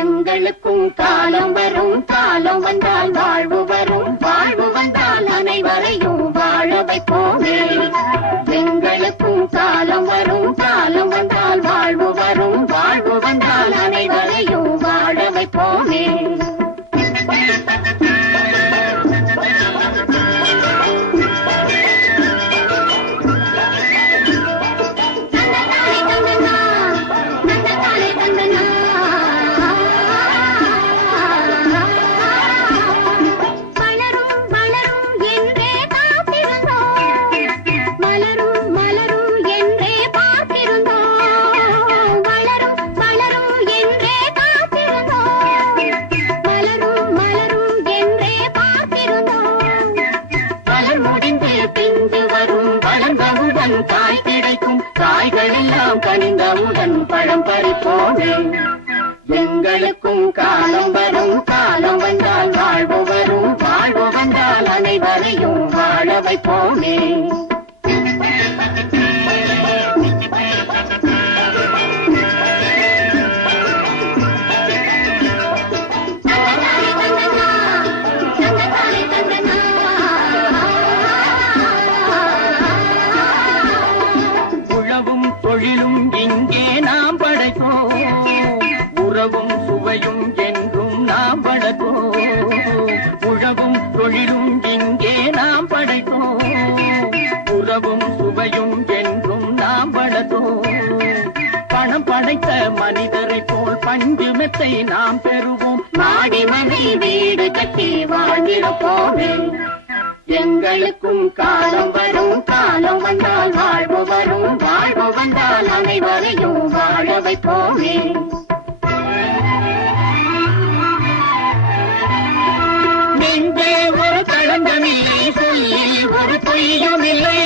எங்களுக்கும் காலம் வரும், காலம் வந்தால் வாழ்வு வரும், வாழ்வு வந்தால் அனைவரையும் வாழ வைப்போமே. எங்களுக்கும் காலம் வரும், காலம் வந்தால் வாழ்வு வரும், வாழ்வு வந்தால் அனைவரையும் வாழ வைப்போமே. காய் கிடைக்கும், காய்கள் எல்லாம் கனிந்தவுடன் பழம் பறிப்போமே. எங்களுக்கும் காலம் வரும், காலம் வந்தால் வாழ்வு வரும், வாழ்வு வந்தால் அனைவரையும் வாழ வைப்போமே. தொழிலும் இங்கே நாம் படைப்போம், உறவும் சுவையும் என்றும் நாம் வளர்ப்போம். உழவும் தொழிலும் இங்கே நாம் படைப்போம், உறவும் சுவையும் என்றும் நாம் வளர்ப்போம். பணம் படைத்த மனிதரை போல் பஞ்சு மெத்தை நாம் பெறுவோம், மாடி மனை வீடு கட்டி வாழ்ந்திருப்போமே. எங்களுக்கும் காலம் வரும், காலம் வந்தால் வாழ்வு வரும், வாழ்வு வந்தால் அனைவரையும் வாழ வைப்போமே. நெஞ்சே ஒரு களங்கமில்லை, சொல்லில் ஒரு பொய்யும் இல்லை.